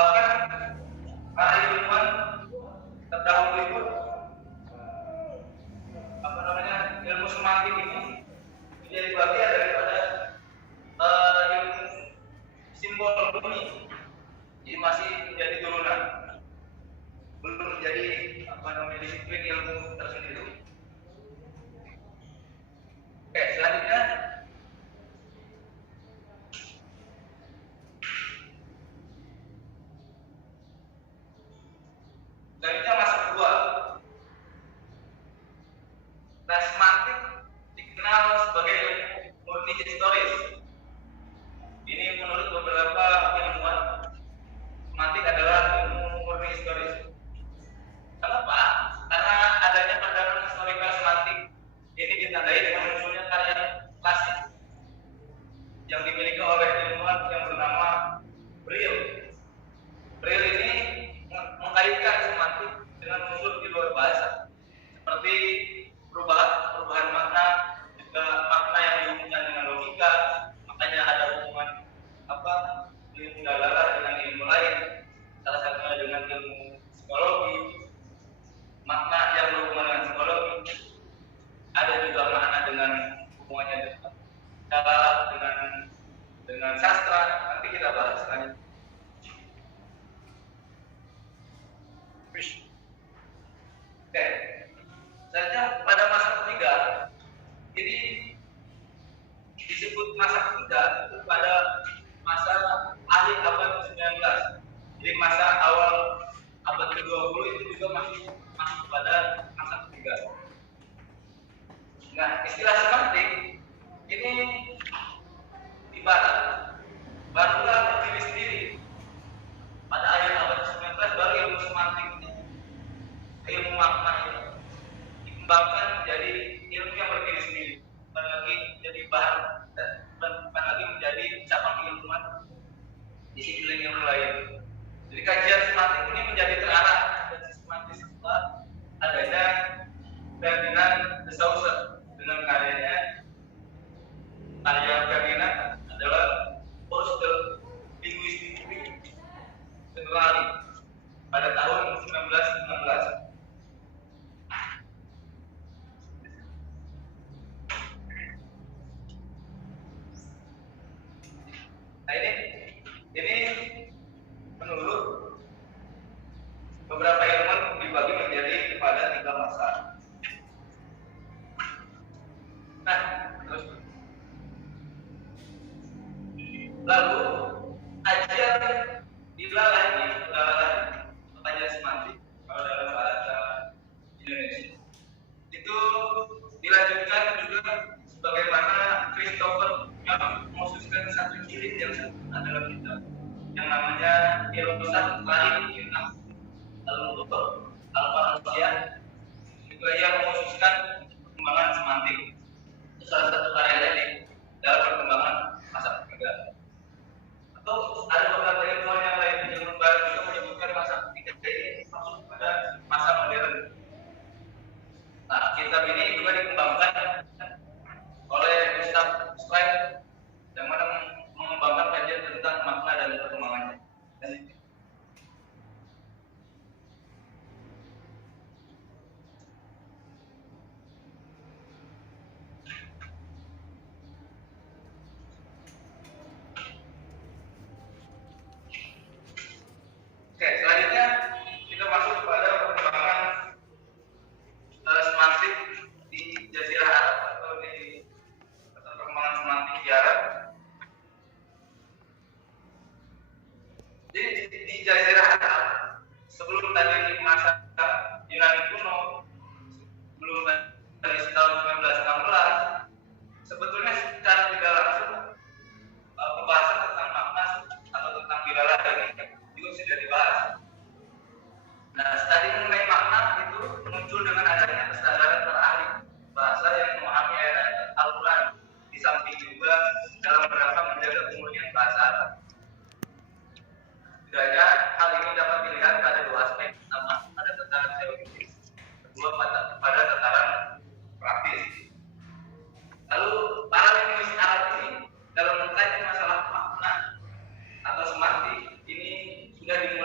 Bahkan para ilmuwan terdahulu itu ilmu semantik ini menjadi bagian daripada ilmu simbol bumi. Jadi masih menjadi turunan, belum menjadi disiplin ilmu tersendiri. Oke, selanjutnya masa kedua. Nah, semantik dikenal sebagai ilmu murni historis. Ini menurut beberapa ilmuwan, semantik adalah ilmu murni historis. Kenapa? Karena adanya pandangan historikal semantik ini ditandai dengan munculnya karya klasik yang dimiliki oleh ilmuwan yang bernama Brill. Brill ini mengkaitkan semantik dengan unsur di luar bahasa, seperti perubahan makna, juga makna yang dihubungkan dengan logika. Makanya ada hubungan ilmu dalalah dengan ilmu lain, salah satunya dengan ilmu psikologi. Makna yang berhubungan dengan psikologi, ada juga makna dengan hubungannya dengan sastra. Nanti kita bahas selanjutnya. Oke, selanjutnya pada masa ketiga, jadi disebut masa ketiga itu pada masa akhir abad 19. Jadi masa awal abad ke-20 itu juga masih pada masa ketiga. Nah, istilah semantik ini ibarat barulah berdiri sendiri. Pada akhir abad 19 baru ilmu semantik ini, ilmu makna ini dikembangkan menjadi ilmu yang berdiri sendiri, bukan lagi menjadi bahan, bukan lagi menjadi cabang ilmuwan disiplin ilmu lain. Jadi kajian semantik ini menjadi terarah dan sistematis setelah adanya Ferdinand de Saussure dengan karya Ferdinand adalah Post de Linguistique Generale pada tahun 1919. Nah, ini menurut beberapa ilmuwan dibagi menjadi pada 3 masa. Nah, terus lalu kajian kajian semantik kalau dalam bahasa Indonesia itu dilanjutkan juga sebagaimana Christopher yang mengkhususkan satu jilid yang sempurna dalam kitab yang namanya Irosat Lain Kitab Al-Mutor Al-Farasian. Juga ia mengkhususkan perkembangan semantik. Itu salah satu karya ini dalam perkembangan masa ketiga. Atau ada beberapa ilmuwan yang lain yang membaru juga menyebutkan masa ketiga ini masuk pada masa modern. Nah, kitab ini juga dikembangkan oleh Gustav Schleich yang mana mengembangkan kajian tentang makna dan perkembangannya. Oke, selanjutnya kita masuk pada perkembangan semantik di Jazirah Arab atau di perkembangan semantik di Arab. Jadi di Jazirah Arab sebelum tadi masa Yunani kuno, sebelum dari tahun 1916, sebetulnya secara tidak langsung pembahasan tentang makna atau tentang dilalah ini juga sudah dibahas. Nah, studi mengenai makna itu muncul dengan adanya kesadaran para ahli bahasa yang memahami ayat Al-Quran, di samping juga dalam rangka menjaga kemurnian bahasa Arab. Setidaknya hal ini dapat dilihat pada 2 aspek. Pertama, pada tataran teoritis, kedua pada tataran praktis. Lalu para linguis Arab ini dalam mengkaji masalah makna atau semantik ini sudah dimulai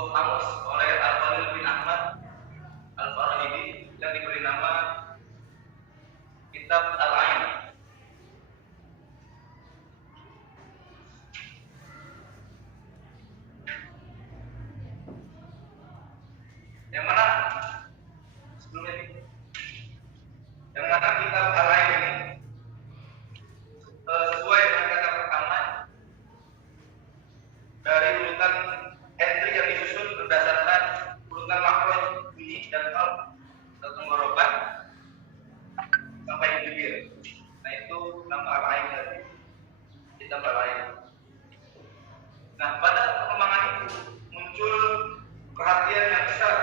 sebuah kamus oleh Al-Khalil bin Ahmad Al-Farahidi yang diberi nama Kitab Al-Ain. Yang mana sebelumnya ini, yang mana Kitab Al-Ain ini sesuai dengan kata pertama dari urutan entry yang disusun berdasarkan urutan makhraj bunyi dan hal tenggorokan sampai di bibir. Nah itu nama Al-Ain tadi, Kitab Al-Ain. Nah pada perkembangan itu muncul perhatian yang besar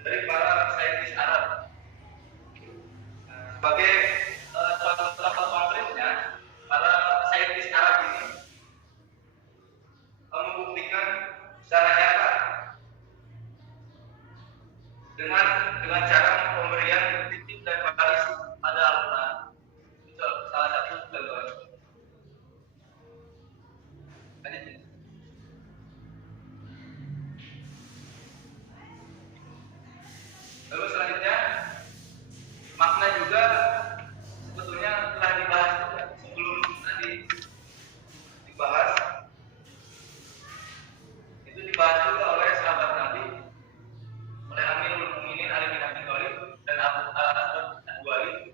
dari para saintis Arab. Sebagai contoh konkretnya, para saintis Arab ini membuktikan secara nyata dengan cara pemberian titik dan baris pada Al-Quran. Itu salah satu contoh. Lalu selanjutnya makna juga sebetulnya telah dibahas sebelum tadi dibahas. Itu dibahas juga oleh sahabat Nabi, oleh Amirul Mukminin Ali bin Abi Thalib dan Abu Al-Aswad Ad-Duali.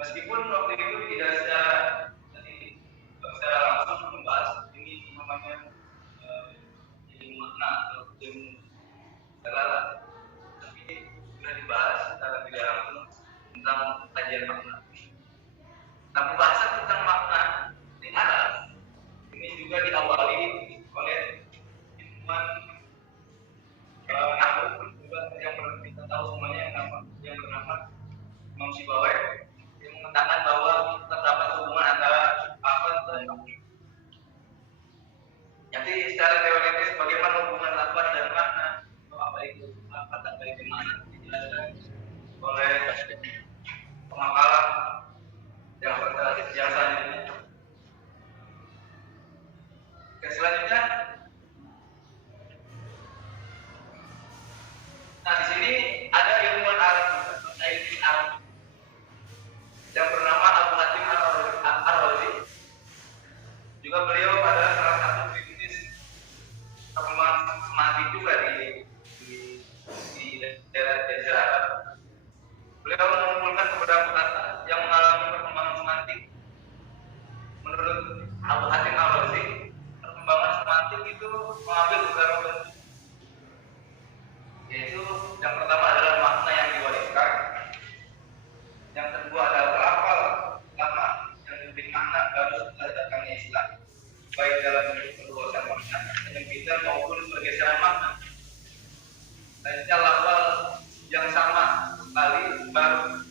Meskipun waktu itu tidak secara langsung membahas ini namanya ilmu makna atau ilmu dalalah, tapi sudah dibahas secara tidak langsung tentang kajian makna. Nah, pembahasan tentang makna di Arab ini juga diawali oleh ilmuwan nahwu juga yang kita tahu semuanya yang bernama Imam Sibawayh, yang mengatakan bahwa terdapat hubungan antara lafaz dan makna. Jadi secara teoritis bagaimana hubungan lafaz dan makna, apa itu lafaz dan itu makna dijelaskan oleh pemakaran yang selanjutnya. Selanjutnya, nah di sini ada ilmuwan Arab, saintis Arab yang bernama Abu Hatim Ar-Razi. Juga beliau adalah salah satu kritis perkembangan semantik juga di daerah Arab. Beliau mengumpulkan beberapa kata yang mengalami perkembangan semantik. Menurut Abu Hatim Ar-Razi, perkembangan semantik itu mengambil beberapa bentuk, yaitu yang pertama adalah makna yang diwariskan, yang kedua adalah lafal lama yang memberi makna baru setelah datangnya Islam, baik dalam bentuk perluasan makna, penyempitan maupun pergeseran makna. Selanjutnya lafal yang sama sekali baru,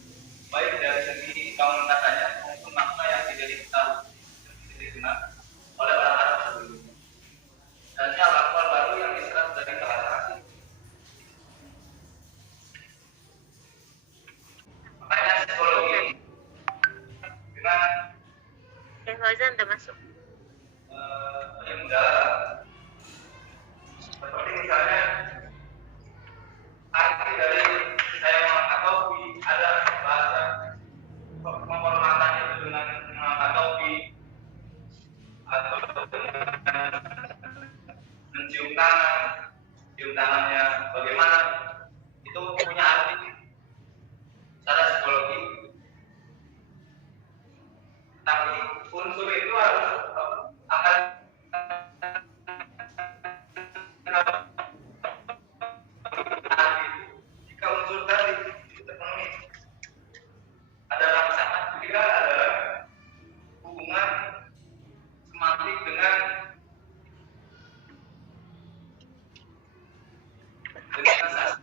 baik dari segi bangun katanya maupun makna yang tidak diketahui, tidak dikenal oleh orang Arab sebelumnya. Selanjutnya lafal baru yang diserap dari bahasa asing. Makanya psikologi dengan Fauzan udah masuk. yang mendalam, seperti misalnya arti dari saya mengangkat topi, ada bahasa penghormatannya itu dengan mengangkat topi atau dengan mencium tangannya bagaimana, itu punya arti secara psikologi. Tapi unsur itu harus akan jika unsur tadi itu terpenuhi, adalah sangat kira adalah hubungan semantik dengan sastra.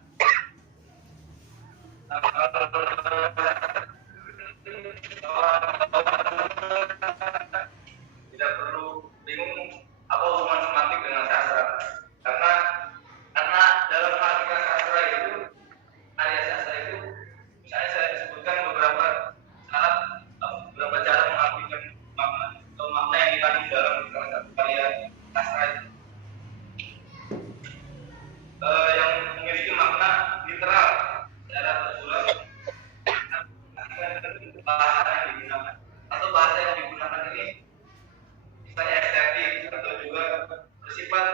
Tidak perlu bingung apa hubungan semantik dengan sastra, karena dalam arti sastra itu, karya sastra itu, misalnya saya sebutkan beberapa cara mengartikan makna atau makna yang dikandung dalam salah satu karya sastra itu. atau bahasa yang digunakan ini misalnya estetik atau juga bersifat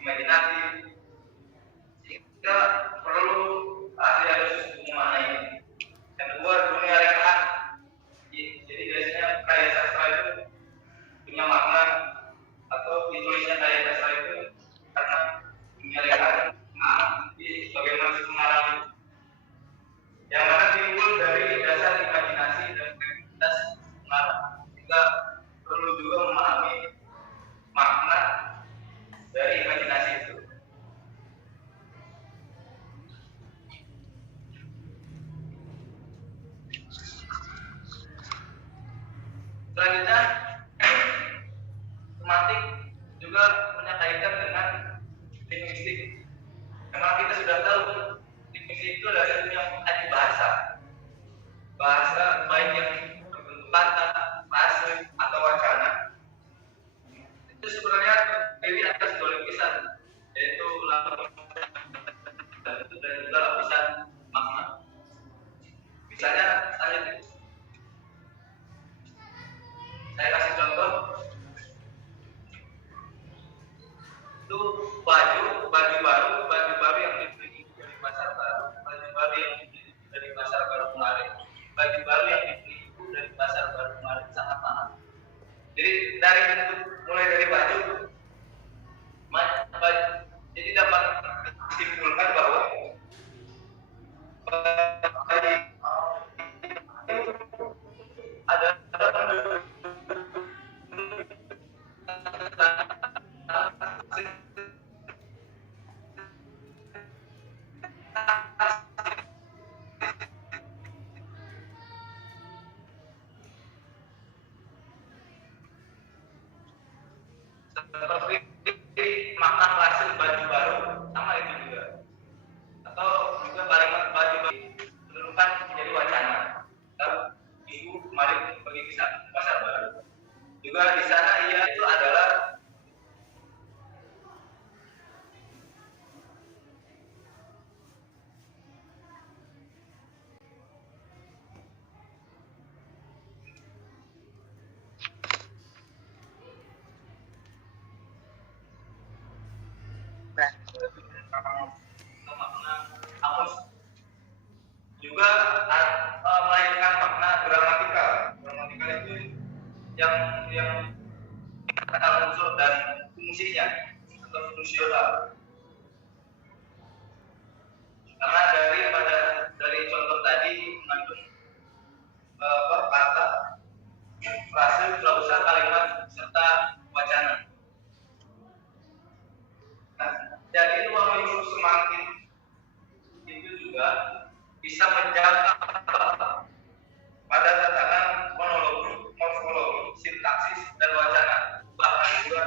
imajinatif, sehingga perlu ahli khusus untuk memaknai. Yang kedua, dunia rekaan. Jadi biasanya karya sastra itu punya makna atau ditulisnya karya sastra itu karena dunia rekaan bagaimana pengarang yang mana timbul dari dasar imajinasi dan kreativitas pengarang, sehingga perlu juga memahami makna dari imajinasi itu. Selanjutnya, semantik juga punya kaitan dengan linguistik. Memang kita sudah tahu linguistik itu adalah ilmu yang mengkaji bahasa baik yang berbentuk kata, frase atau wacana. Itu sebenarnya terdiri atas dua lapisan, yaitu lapisan dan juga lapisan makna. Misalnya, saya kasih contoh, itu baju baru yang dibeli dari pasar baru, baju baru yang dibeli dari pasar baru kemarin, baju baru yang dibeli dari pasar baru kemarin sangat mahal. Jadi dari bentuk mulai dari baju, jadi dapat disimpulkan bahwa ada seperti makna hasil baju baru sama itu juga, atau juga kalimat baju baru menurunkan menjadi wacana. Minggu kemarin pergi ke pasar baru juga di sana itu adalah makna kamus, juga melahirkan makna gramatikal. Gramatikal itu yang kata unsur dan fungsinya atau fungsional. Karena dari contoh tadi mengandung kata, frase, klausa, kalimat serta wacana. Jadi ruang lingkup semantik itu juga bisa menjaga pada tatanan monologi, morfologi, sintaksis, dan wacana, bahkan juga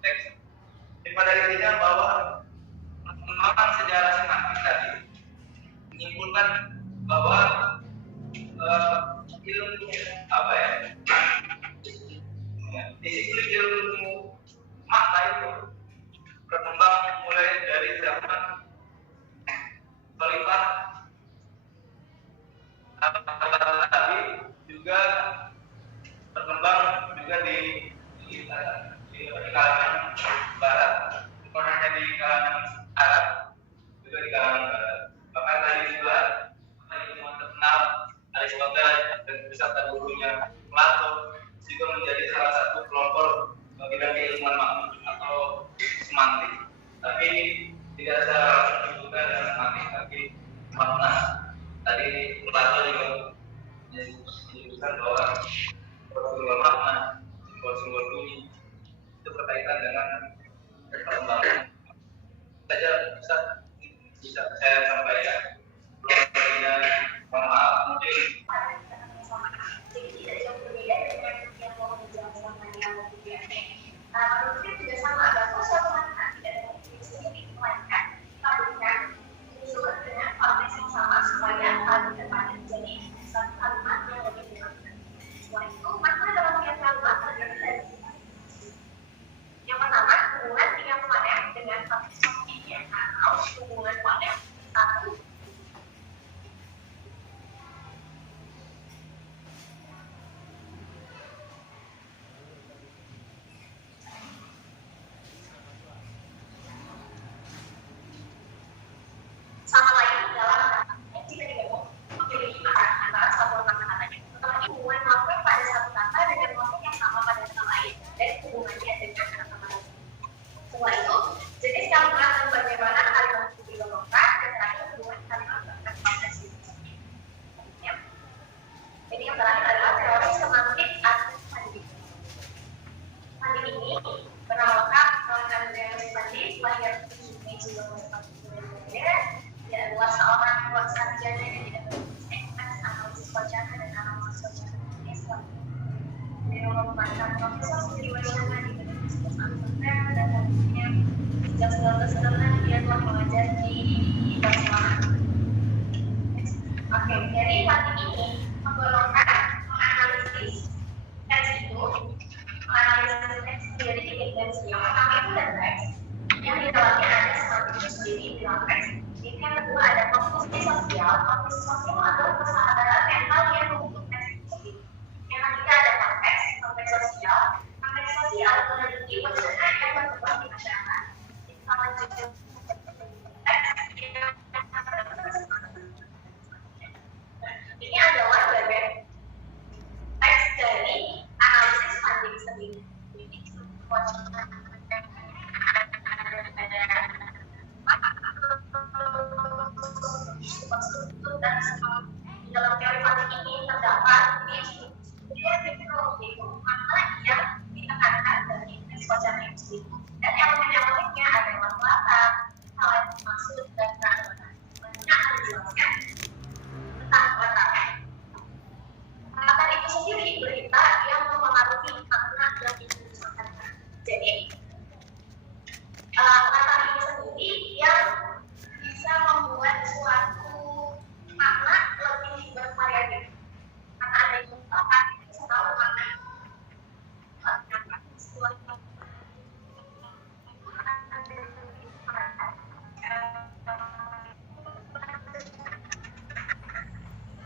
teks. Pada intinya bahwa pengembangan sejarah semantik tadi menyimpulkan bahwa ilmu disiplin ilmu makna itu berkembang mulai dari zaman Khalifah Nabi, juga berkembang juga di kalangan Barat, bukan hanya di kalangan Arab, juga di kalangan Barat. Bahkan tadi juga ilmuwan terkenal Aristoteles dan beserta gurunya Plato juga menjadi salah satu kelompok bidang keilmuan makna atau semantik. Tapi tidak secara langsung juga dengan semantik, tapi makna. Tadi Plato juga menyebutkan bahwa simbol makna, simbol bunyi itu berkaitan dengan perkembangan. Saja bisa saya sampaikan. Mohon maaf mungkin. Jadi tidak jauh berbeda dengan yang mau menjelaskan yang menurutnya juga sama, bahwa suatu makna tidak dapat diri melainkan padukan unsur dengan konteks yang sama supaya dapat menjadi satu kalimat yang lebih bermakna. Selain itu, makna dalam tiap kalimat terdiri dari yang pertama, hubungan tiap fonem dengan konteks konteknya, atau hubungan fonem satu Profesor Sri Wahyana di Universitas Al-Azhar dan tentunya sejak 1996 dia telah mengajar di Barcelona. Oke, jadi matematik ini menggolongkan menganalisis teks itu, menganalisis teks dari tiga dimensi. Yang pertama itu dan teks, yang di dalamnya ada semantik itu sendiri di dalam teks. Jadi yang kedua ada kognisi sosial. Kognisi sosial adalah kesadaran mental yang membentuk teks itu sendiri. Yang ketiga ada konteks, konteks sosial. Konteks sosial meneliti wacana yang berkembang di masyarakat. Kita lanjut teks yang ini adalah bagian teks dari analisis funding sendiri. Jadi struktur dan di dalam teori funding ini terdapat itu makna yang ditekankan dari teks wacana itu sendiri. Dan elemen-elemennya adalah latar, hal maksud dan keadilan. Selanjutnya akan dijelaskan tentang latar. Latar itu sendiri berita yang mempengaruhi makna yang disampaikan. Jadi latar ini sendiri yang bisa membuat suatu makna lebih bervariatif. Karena ada yang latar itu tahu makna.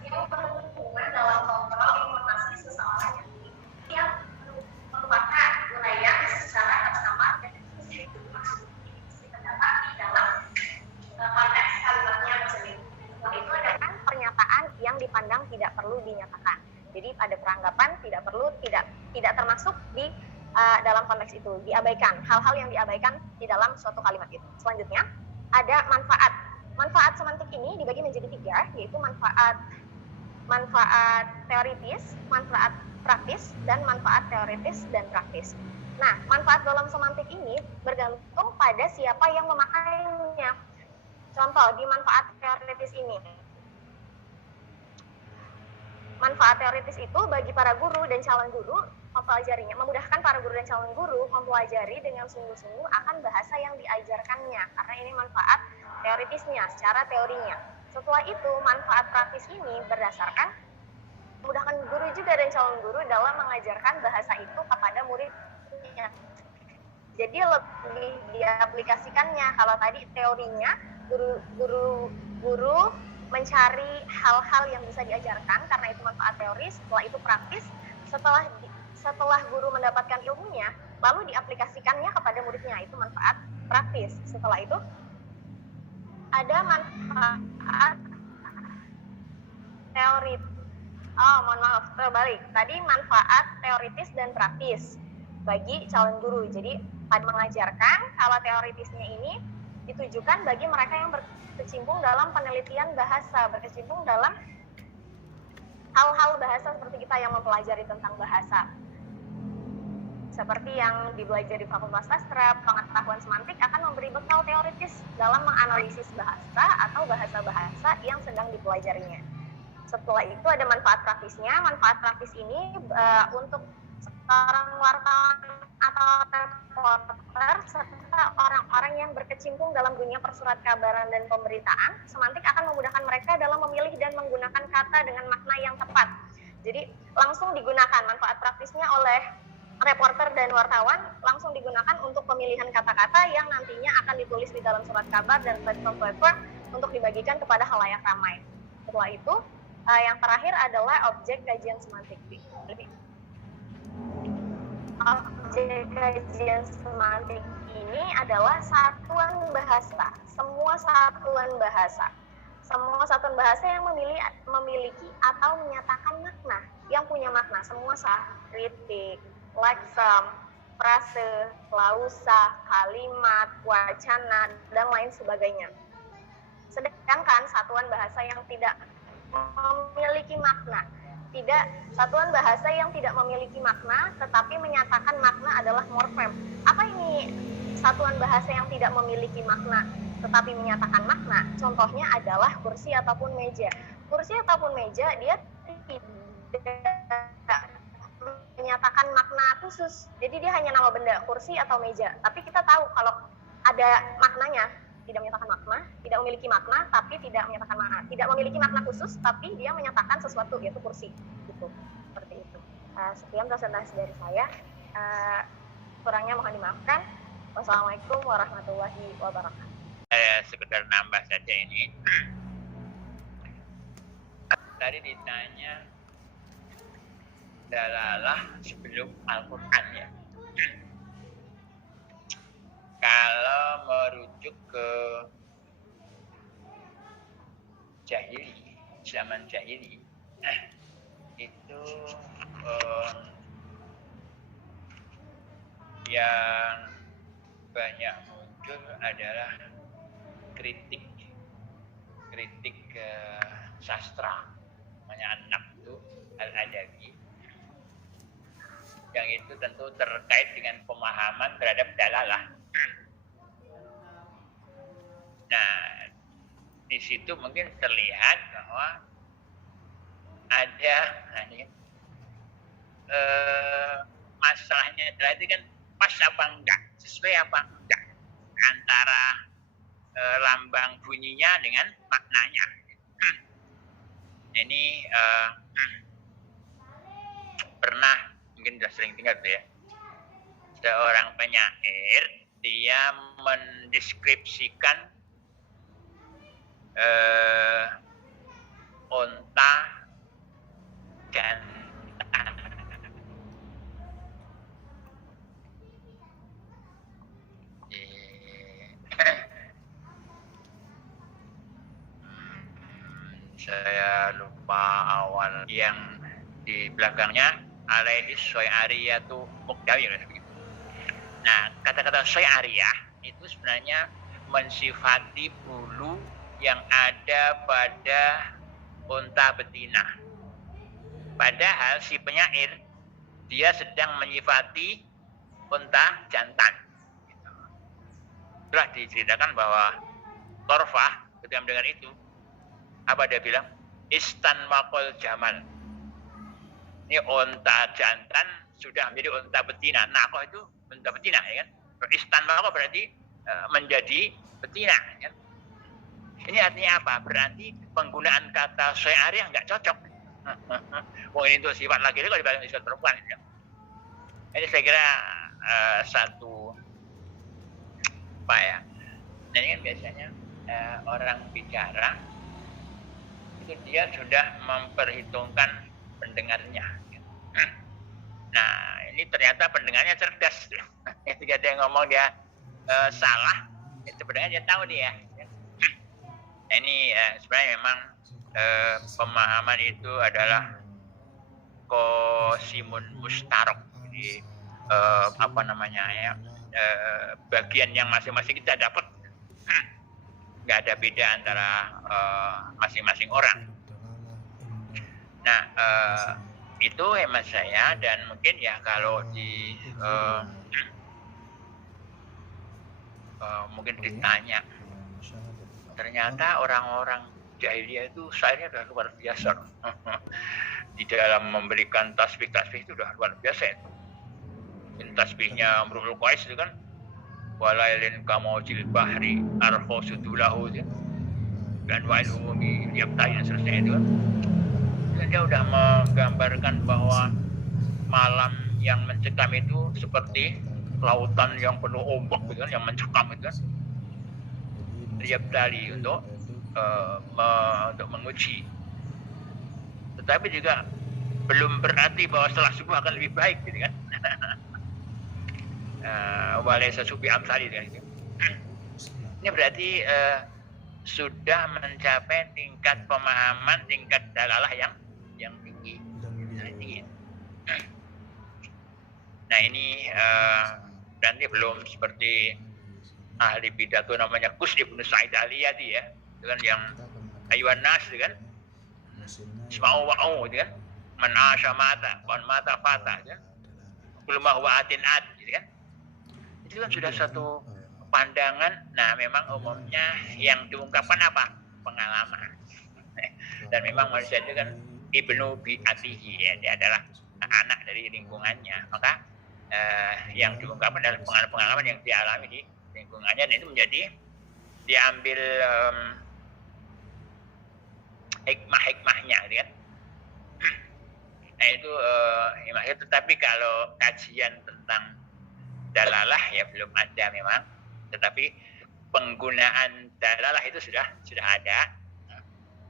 Yang berhubungan dalam kontrol informasi seseorang yang merupakan wilayah secara bersama dan terdapat di dalam konteks kalimatnya tersebut. Setelah itu ada pernyataan yang dipandang tidak perlu dinyatakan. Jadi pada peranggapan tidak termasuk di dalam konteks itu, diabaikan. Hal-hal yang diabaikan di dalam suatu kalimat itu. Selanjutnya ada manfaat. Manfaat semantik ini dibagi menjadi 3, yaitu manfaat teoritis, manfaat praktis, dan manfaat teoritis dan praktis. Nah, manfaat dalam semantik ini bergantung pada siapa yang memakainya. Contoh di manfaat teoritis ini. Manfaat teoritis itu bagi para guru dan calon guru mempelajarinya, memudahkan para guru dan calon guru mempelajari dengan sungguh-sungguh akan bahasa yang diajarkannya, karena ini manfaat teoritisnya, secara teorinya. Setelah itu, manfaat praktis ini berdasarkan memudahkan guru juga dan calon guru dalam mengajarkan bahasa itu kepada muridnya. Jadi lebih diaplikasikannya. Kalau tadi teorinya, guru mencari hal-hal yang bisa diajarkan karena itu manfaat teoris. Setelah itu praktis. Setelah guru mendapatkan ilmunya, lalu diaplikasikannya kepada muridnya, itu manfaat praktis. Setelah itu ada manfaat teori. Terbalik. Tadi manfaat teoritis dan praktis bagi calon guru. Jadi pada mengajarkan, kalau teoritisnya ini ditujukan bagi mereka yang berkecimpung dalam penelitian bahasa, berkecimpung dalam hal-hal bahasa seperti kita yang mempelajari tentang bahasa. Seperti yang dipelajari di Fakultas Sastra, pengetahuan semantik akan memberi bekal teoritis dalam menganalisis bahasa atau bahasa-bahasa yang sedang dipelajarinya. Setelah itu ada manfaat praktisnya. Manfaat praktis ini untuk seorang wartawan atau reporter serta orang-orang yang berkecimpung dalam dunia persurat kabaran dan pemberitaan, semantik akan memudahkan mereka dalam memilih dan menggunakan kata dengan makna yang tepat. Jadi langsung digunakan manfaat praktisnya oleh reporter dan wartawan, langsung digunakan untuk pemilihan kata-kata yang nantinya akan ditulis di dalam surat kabar dan platform-platform untuk dibagikan kepada khalayak ramai. Setelah itu, yang terakhir adalah objek kajian semantik. Objek kajian semantik ini adalah satuan bahasa. Semua satuan bahasa yang memiliki atau menyatakan makna, yang punya makna. Semua kritik, leksem, frase, klausa, kalimat, wacana, dan lain sebagainya. Sedangkan satuan bahasa yang tidak memiliki makna, satuan bahasa yang tidak memiliki makna tetapi menyatakan makna adalah morfem. Apa ini satuan bahasa yang tidak memiliki makna tetapi menyatakan makna? Contohnya adalah kursi ataupun meja. Kursi ataupun meja dia tidak menyatakan makna khusus. Jadi dia hanya nama benda, kursi atau meja. Tapi kita tahu kalau ada maknanya, tidak menyatakan makna, tidak memiliki makna, tapi tidak menyatakan makna. Tidak memiliki makna khusus, tapi dia menyatakan sesuatu, yaitu kursi. Gitu. Seperti itu. Sekian presentasi dari saya. Kurangnya mohon dimaafkan. Wassalamualaikum warahmatullahi wabarakatuh. Sekedar nambah saja ini. Tadi ditanya dalalah sebelum Al-Quran ya. Kalau merujuk ke jahili, zaman jahili, itu yang banyak muncul adalah kritik sastra, namanya An-Naqdu Al-Adabi, yang itu tentu terkait dengan pemahaman terhadap dalalah. Nah, di situ mungkin terlihat bahwa ada masalahnya adalah itu kan pas apa enggak, sesuai apa enggak antara lambang bunyinya dengan maknanya. Ini pernah mungkin sudah sering dengar tuh ya, seorang penyair dia mendeskripsikan onta dan saya lupa awal yang di belakangnya alaihi syo'ariyatu muqdawir. Nah, kata-kata syo'ariyah itu sebenarnya mensifati bulu yang ada pada unta betina. Padahal si penyair dia sedang menyifati unta jantan. Telah diceritakan bahwa Torfah ketika mendengar itu, apa dia bilang? Istan makol jamal. Ini unta jantan sudah menjadi unta betina. Nakoh itu unta betina, ya kan? Istan makol berarti menjadi betina, ya kan? Ini artinya apa? Berarti penggunaan kata syo'ariyah nggak cocok. Ini itu sifat laki-laki kalau dibanding sifat perempuan. Ya. Ini saya kira satu apa ya? Nah, ini kan biasanya orang bicara itu dia sudah memperhitungkan pendengarnya. Nah, ini ternyata pendengarnya cerdas. Ketika dia ngomong dia salah, itu sebenarnya dia tahu dia. Nah, ini sebenarnya memang pemahaman itu adalah qasimun mustarok. Jadi apa namanya ya? Bagian yang masing-masing kita dapat. Nggak ada beda antara masing-masing orang. Nah, itu hemat saya, dan mungkin ya kalau di mungkin ditanya, ternyata orang-orang jahiliyah itu syairnya sudah luar biasa. Di dalam memberikan tasbih-tasbih itu sudah luar biasa itu. Tasbihnya Imrul Qais itu kan, walailin kamojil bahri arho sudulahu dan wa'il umumi yabtahin seterusnya itu kan. Dia udah menggambarkan bahwa malam yang mencekam itu seperti lautan yang penuh ombak gitu kan, yang mencekam itu kan. Yabtali untuk menguji. Tetapi juga belum berarti bahwa setelah subuh akan lebih baik gitu kan. Walaysa subi amsali gitu. Ini berarti sudah mencapai tingkat pemahaman, tingkat dalalah yang tinggi. Nah, ini nanti belum seperti ahli pidato namanya Kus Ibnu Sa'id Aliyadi ya, itu kan yang ayuan nas itu kan, isma'u wa'u itu kan, man asya mata, wan mata fata ya, kulma huwa atin ad gitu kan. Itu kan sudah satu pandangan. Nah, memang umumnya yang diungkapkan apa? Pengalaman. Dan memang manusia itu kan ibnu bi'atihi ya, dia adalah anak dari lingkungannya. Maka yang diungkapkan adalah pengalaman-pengalaman yang dialami di lingkungannya, dan itu menjadi diambil hikmah-hikmahnya, gitu kan. Nah itu hikmahnya. Tetapi kalau kajian tentang dalalah ya belum ada memang, tetapi penggunaan dalalah itu sudah ada.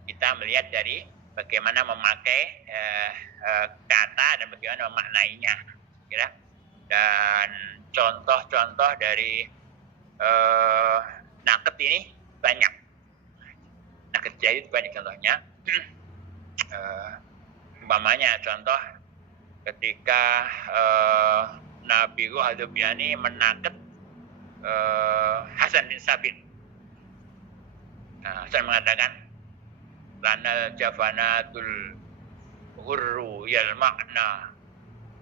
Kita melihat dari bagaimana memakai kata dan bagaimana memaknainya, kira. Dan contoh-contoh dari naket ini banyak. Naket jahit banyak contohnya. Umpamanya contoh ketika Nabi Al-Dubyani menaket Hasan bin Sabit. Hasan mengatakan, lanal jafanatul hurru yal makna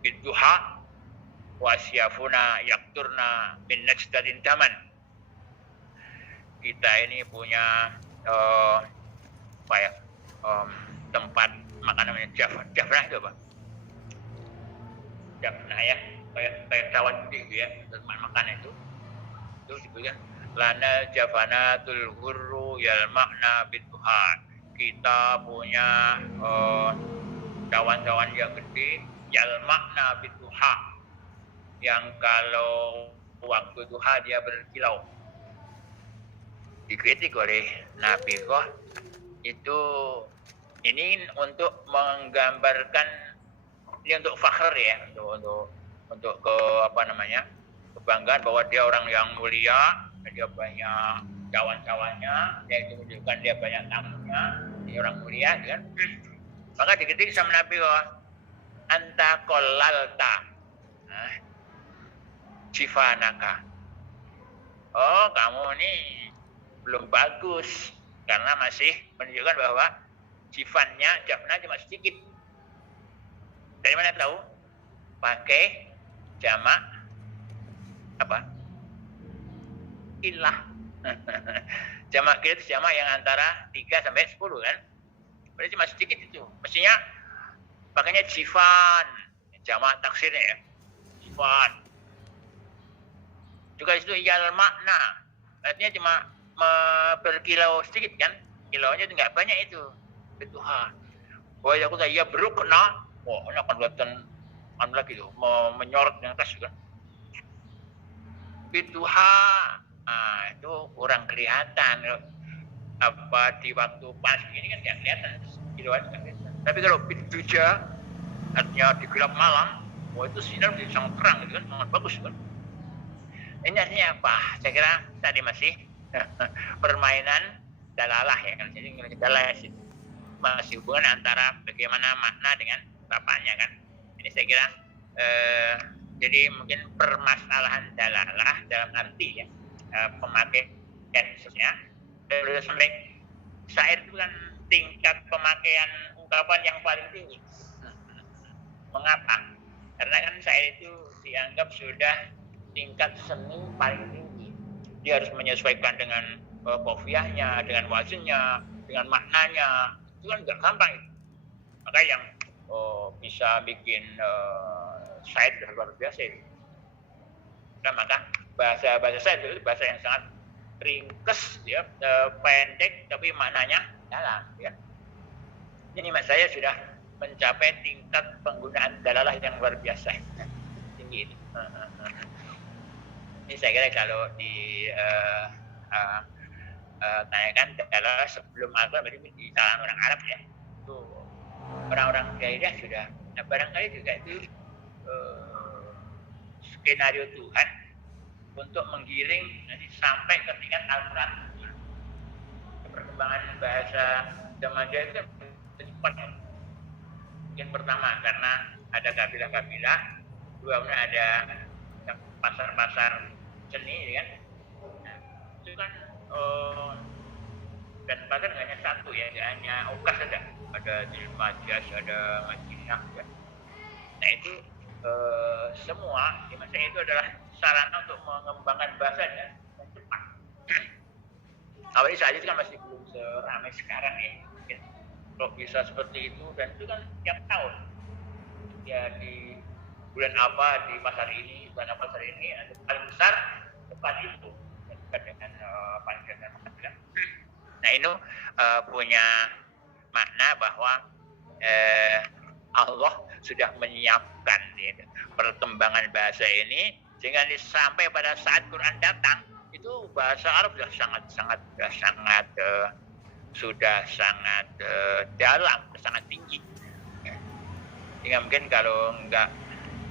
biduha wasyafuna yakturna min najdadin daman. Kita ini punya tempat makan namanya jafnah itu apa? Jafnah ya, kayak cawan gitu ya, tempat makan itu disebutkan lana jafanatul hurru yal makna biduha. Kita punya cawan-cawan yang gede yal makna biduha, yang kalau waktu duha dia berkilau. Dikritik oleh Nabi kok itu ini untuk menggambarkan, ini untuk fakhr ya, untuk kebanggaan bahwa dia orang yang mulia, dia banyak cawan-cawannya, dia itu menunjukkan dia banyak tamunya, dia orang mulia, kan? Maka dikritik sama Nabi kok, anta qallalta jifanaka. Oh, kamu ini belum bagus karena masih menunjukkan bahwa jafna cuma sedikit. Dari mana tahu? Pakai jamak apa? Ilah. Jamak kita itu jamak yang antara 3 sampai 10 kan? Berarti cuma sedikit itu. Mestinya pakainya jifan, jamak taksirnya ya. Jifan. Juga itu yal makna. Artinya cuma berkilau sedikit kan? Kilaunya itu nggak banyak itu. Betuha. Wah, aku tanya ya berukna. Wah, ini akan kelihatan lagi tuh, menyorot yang atas juga. Betuha. Nah, itu kurang kelihatan. Apa di waktu panas ini kan nggak kelihatan. Kilauan nggak kelihatan. Tapi kalau bituja, artinya di gelap malam, wah itu sinar menjadi sangat terang gitu kan, sangat bagus kan. Ini artinya apa? Saya kira tadi masih permainan dalalah ya kan. Jadi dalalah masih hubungan antara bagaimana makna dengan bapaknya kan. Ini saya kira jadi mungkin permasalahan dalalah dalam arti ya pemakaian khususnya. Sudah sampai syair itu kan tingkat pemakaian ungkapan yang paling tinggi. Mengapa? Karena kan syair itu dianggap sudah tingkat seni paling tinggi. Dia harus menyesuaikan dengan kofiahnya, dengan wazinnya, dengan maknanya. Itu kan nggak gampang itu. Maka yang bisa bikin syair luar biasa itu. Nah, maka bahasa syair itu bahasa yang sangat ringkes, ya, pendek, tapi maknanya dalam. Ya. Ini mas saya sudah mencapai tingkat penggunaan dalalah yang luar biasa, tinggi itu. Ini saya kira kalau tanyakan dalalah sebelum Al-Quran berarti di kalangan orang Arab ya, itu orang-orang jahiliyah sudah. Nah, barangkali juga itu skenario Tuhan untuk menggiring nanti sampai ke tingkat Al-Quran. Perkembangan bahasa zaman jahil itu cepat. Mungkin pertama karena ada kabilah-kabilah, dua ada pasar-pasar seni, kan? Nah, itu kan dan pasar nggak hanya satu ya, nggak hanya Ukas saja, ada Jilmajas, ada Madinah, ya. Nah itu semua di masa itu adalah sarana untuk mengembangkan bahasa dan cepat. Awalnya saat itu kan masih belum seramai sekarang ya. Kalau bisa seperti itu, dan itu kan tiap tahun ya bulan apa di pasar ini, bulan apa pasar ini, ada paling besar tempat itu dekat dengan panjang. Nah itu punya makna bahwa Allah sudah menyiapkan perkembangan bahasa ini sehingga sampai pada saat Quran datang itu bahasa Arab sudah sangat dalam, sangat tinggi. Sehingga mungkin kalau nggak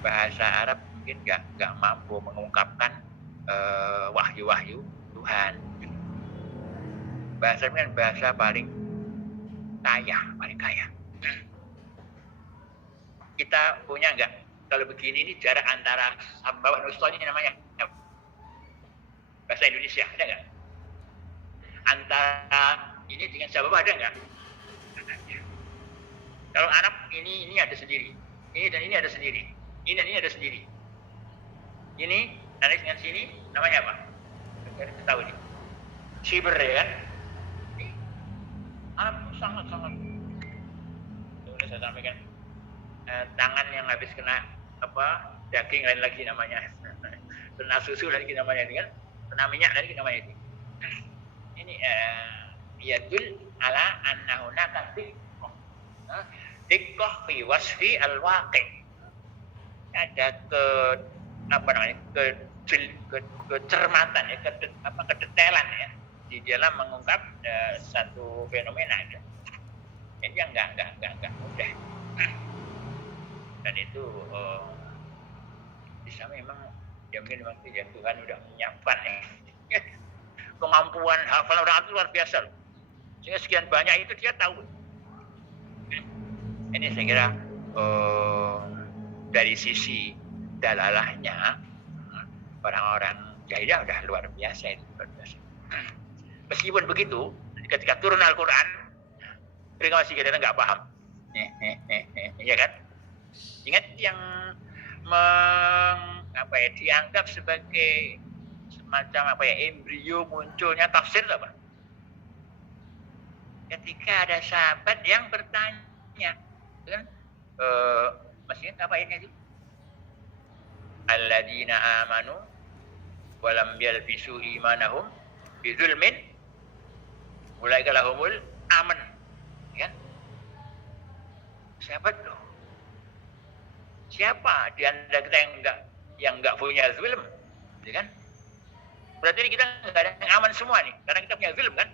bahasa Arab mungkin nggak mampu mengungkapkan wahyu-wahyu Tuhan. Bahasa ini kan bahasa paling kaya. Kita punya nggak? Kalau begini ini jarak antara bawah Nusta ini namanya bahasa Indonesia, ada nggak? Antara ini dengan Sabah ada nggak? Kalau Arab ini ada sendiri, ini dan ini ada sendiri, ini dan ini ada sendiri. Ini narik dengan sini namanya apa? Kita tahu nih. Siber ya kan? Arab sangat. Ini saya sampaikan. Tangan yang habis kena daging lain lagi namanya, kena susu lagi namanya kan, kena minyak lagi namanya itu. Ini yadul ala anna hunaka diqqah fi wasfi al-waqi'. Ada kecermatan ya, kedetailan ya di dalam mengungkap satu fenomena ya. Ini yang enggak mudah. Dan itu bisa memang mungkin Tuhan sudah menyiapkan ya. Kemampuan hafal orang itu luar biasa loh. Sehingga sekian banyak itu dia tahu. Ini saya kira dari sisi dalalahnya orang-orang jahiliyah udah luar biasa itu. Meskipun begitu, ketika turun Al-Quran, mereka masih kadang nggak paham. Iya kan? Ingat yang dianggap sebagai semacam embrio munculnya tafsir apa? Ketika ada sahabat yang bertanya, kan? Masih ingat apa ini? Alladzina amanu walam yalbisu imanahum bizulmin ulaika lahumul aman. Kan? Sahabat loh. Siapa di antara kita yang enggak punya zulm, ya kan? Berarti ini kita enggak ada yang aman semua nih, karena kita punya zulm kan?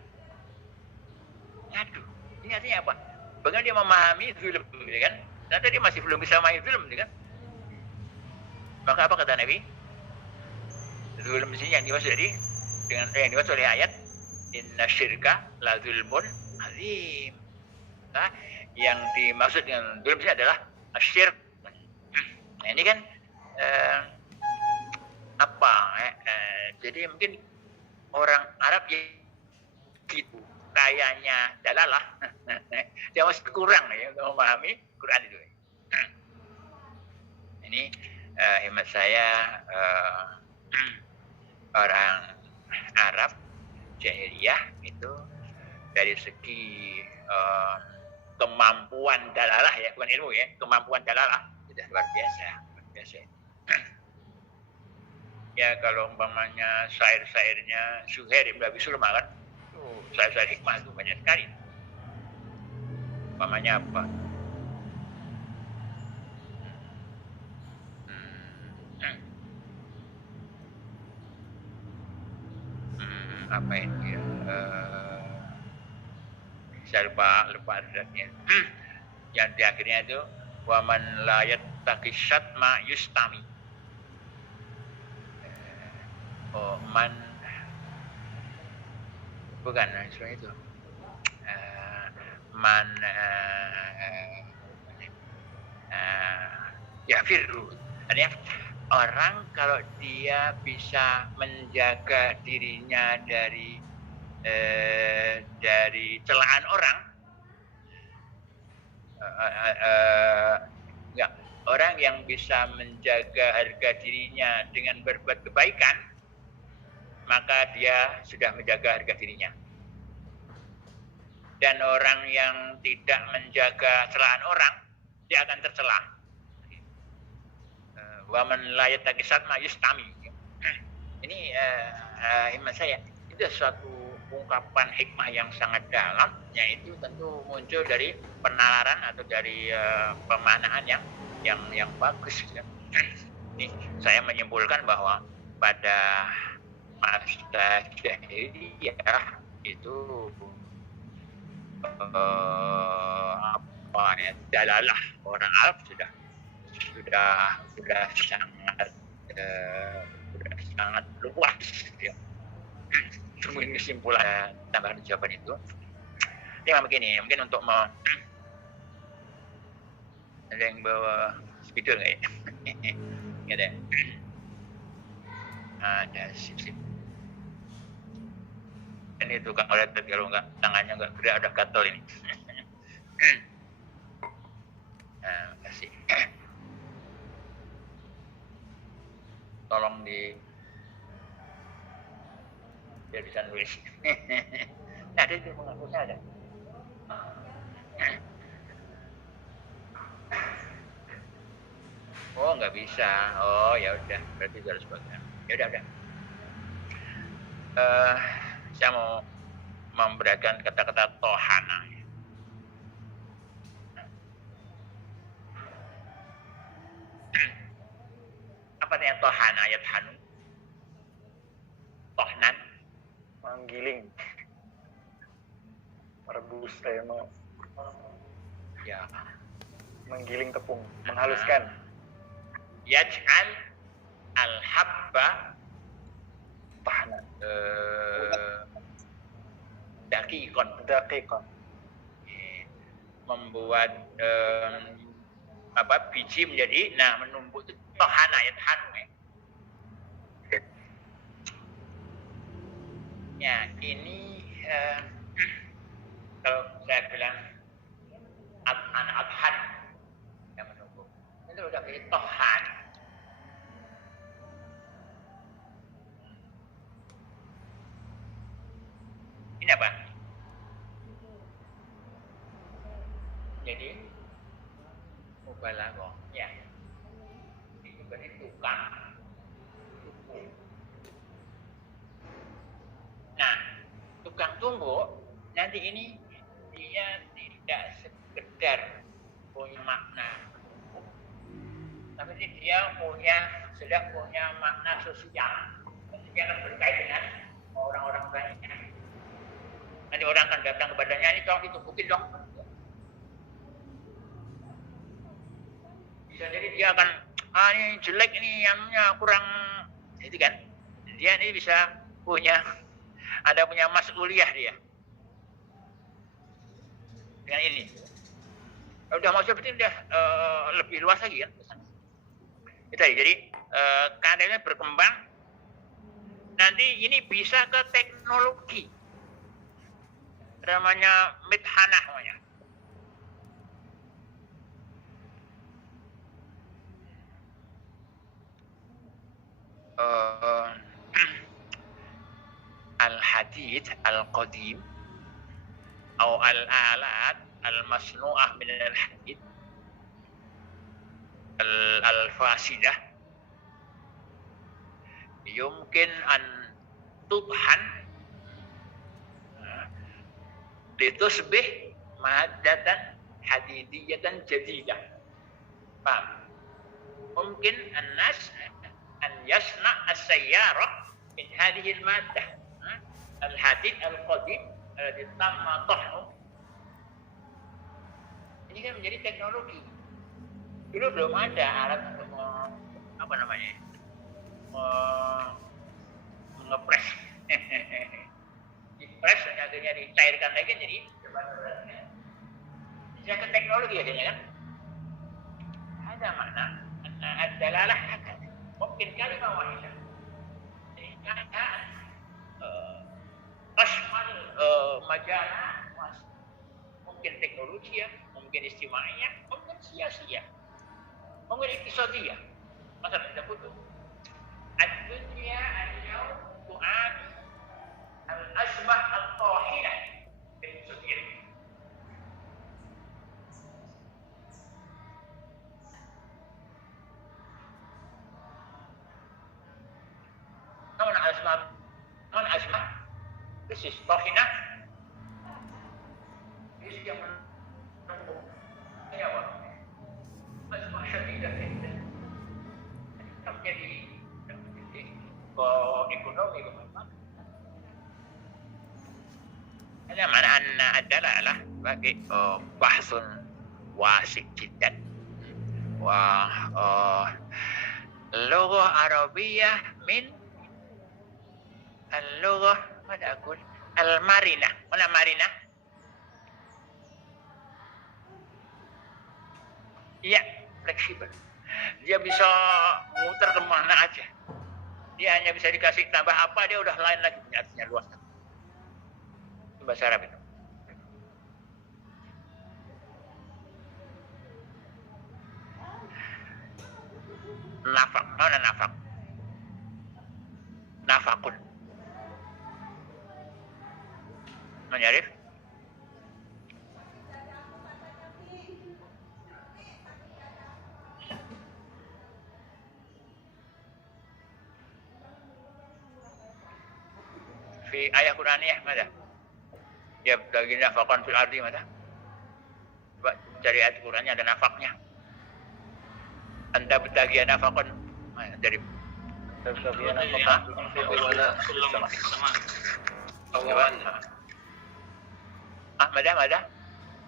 Aduh, ini artinya apa? Bagaimana dia memahami zulm, ya kan? Ternyata dia masih belum bisa memahami zulm, ya kan? Maka apa kata Nabi? Zulm di sini yang dimaksud yang dimaksud oleh ayat inna syirka la zulmun azim. Nah, yang dimaksud dengan zulm ini adalah asyirk. Nah, ini kan jadi mungkin orang Arab yang gitu kayaknya dalalah dia masih kurang ya untuk memahami Quran itu. Ini hemat saya orang Arab jahiliyah itu dari segi kemampuan dalalah ya, bukan ilmu ya, kemampuan dalalah sudah luar biasa. Ya kalau umpamanya syair-syairnya Zuhair Ibn Abi Sulma kan, syair-syair hikmah itu banyak sekali. Umpamanya apa? Apa ini ya? Saya lupa adanya. Yang di akhirnya itu waman la yattaqishat ma yustami. Bukan seperti itu. Firru. Artinya orang kalau dia bisa menjaga dirinya dari celaan orang, orang yang bisa menjaga harga dirinya dengan berbuat kebaikan, maka dia sudah menjaga harga dirinya. Dan orang yang tidak menjaga celaan orang, dia akan tercela. wa man la yattaqisat ma yustami. Ini iman saya itu suatu ungkapan hikmah yang sangat dalam, yaitu tentu muncul dari penalaran atau dari pemaknaan yang bagus. Ini saya menyimpulkan bahwa pada masa jahiliyah itu dalalah orang Arab sudah sangat luas ya. Mungkin kesimpulan tambahan jawaban itu memang begini, mungkin untuk ada yang bawa speaker nggak ya? Nggak ada. Ada sip. Ini tukang oletet, kalau nggak tangannya nggak gerak ada gatel ini. Nah, kasih. Tolong biar bisa nulis. Nah, ada itu penghapusnya ada. Oh, nggak bisa. Oh, ya udah, berarti harus bagian. Ya udah. Saya mau memberikan kata-kata tohana. Apa artinya tohana? Ayat hanu. Tohnan. Menggiling, merebus, Ya. menggiling tepung, menghaluskan. Yaj'al al-habba Tahna, dakikon. Membuat biji menjadi menumbuk itu tohana ya tahanu ya. Ya ini kalau saya bilang adhan yang menumbuk itu udah kayak tohan. Ini apa? Jadi mubalaghah ya. Itu berarti tukang. Nah, tukang tumbuk nanti ini dia tidak sekedar punya makna, tapi dia sudah punya makna sosial. Dia akan berkait dengan orang-orang banyak. Nanti orang akan datang kepadanya, ini tolong ditumpukin dong. Bisa jadi dia akan, ini jelek, ini yang kurang, itu kan. Dia ini bisa punya mas'uliyah dia. Dengan ini. Udah mau seperti udah lebih luas lagi kan. Itu jadi keadaannya berkembang. Nanti ini bisa ke teknologi. Namanya mithanah namanya. Al-hadid al-qadim atau al-alat al-masnu'ah min al-hadid al-fasidah yumkin an tudhan litusbih maddatan hadidiyatan jadidah. Paham? Mungkin an-nas an yasna as-sayyarah min hadhihi al-maddah al-hadid al-qadim alladhi tamma tahnu. Ini kan menjadi teknologi. Dulu belum ada alat untuk mengepres. Dipres akhirnya dicairkan lagi jadi bisa ke teknologi akhirnya kan. Ada makna ad-dalalah mungkin kalimah wahidah. Sehingga asmal majalah mungkin teknologi ya, mungkin istimaiyah, mungkin sia-sia, mungkin iktisadiyah. Masa kita butuh ad-dunya al-yawm tu'ani al-azmah al-tahilah bil-sudiyah. Tohina yang menempuh apa? Masih syadidah terjadi ekonomi kemana? Ada mana anna adalah bagi bahsun wasik jiddan wa lughah Arabiyah min al-lughah mana aku al-marinah. Mana marinah? Iya, fleksibel. Dia bisa muter kemana aja. Dia hanya bisa dikasih tambah apa, dia udah lain lagi, artinya luas. Itu bahasa Arab itu. Nafak, mana nafak? Nafakun. Menyarif? Fi ayat Quraniyah mana? Ya bagi nafakon fil ardi mana? Coba cari ayat Qurannya ada nafaknya. Anda bertagi nafakon dari Mada?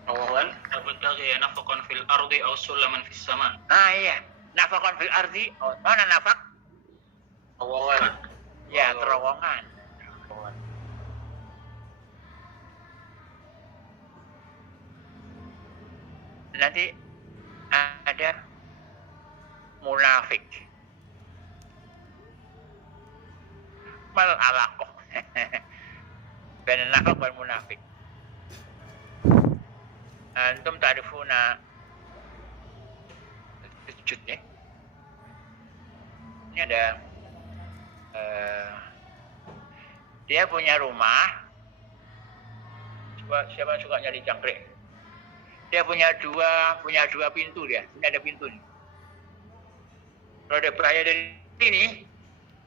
Awalan tabtaghi nafaqan fil ardi aw sulaman fis sama. Iya, nafaqan fil ardi. Mana nafaq? Awalan. Ya, terowongan. Nanti ada munafik. Mal alaqah. Bain nafaq wal munafik. Antum ta'rifuna sujudnya. Ini ada dia punya rumah. Coba siapa suka nyari jangkrik? Dia punya dua pintu dia. Ini ada pintu nih. Kalau ada bahaya dari sini,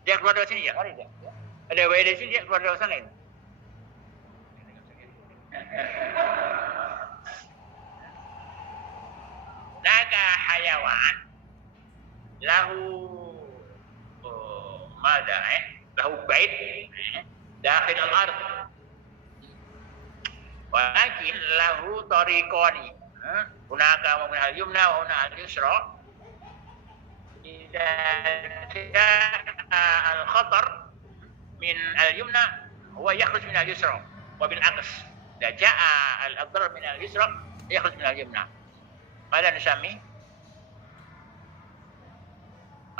dia keluar dari sini ya. Ada bahaya dari sini, dia keluar dari sana ini. Naga hayawan lahu lahu bait dakhil al-ard walakin lahu tariqani hunaka min al-yumna wa huna al-yusra idza al-khatar min al-yumna huwa yakhruj min al-yusra wa bil aqs idza jaa al-adrar min al-yusra yakhruj min al-yumna. Mada nusami?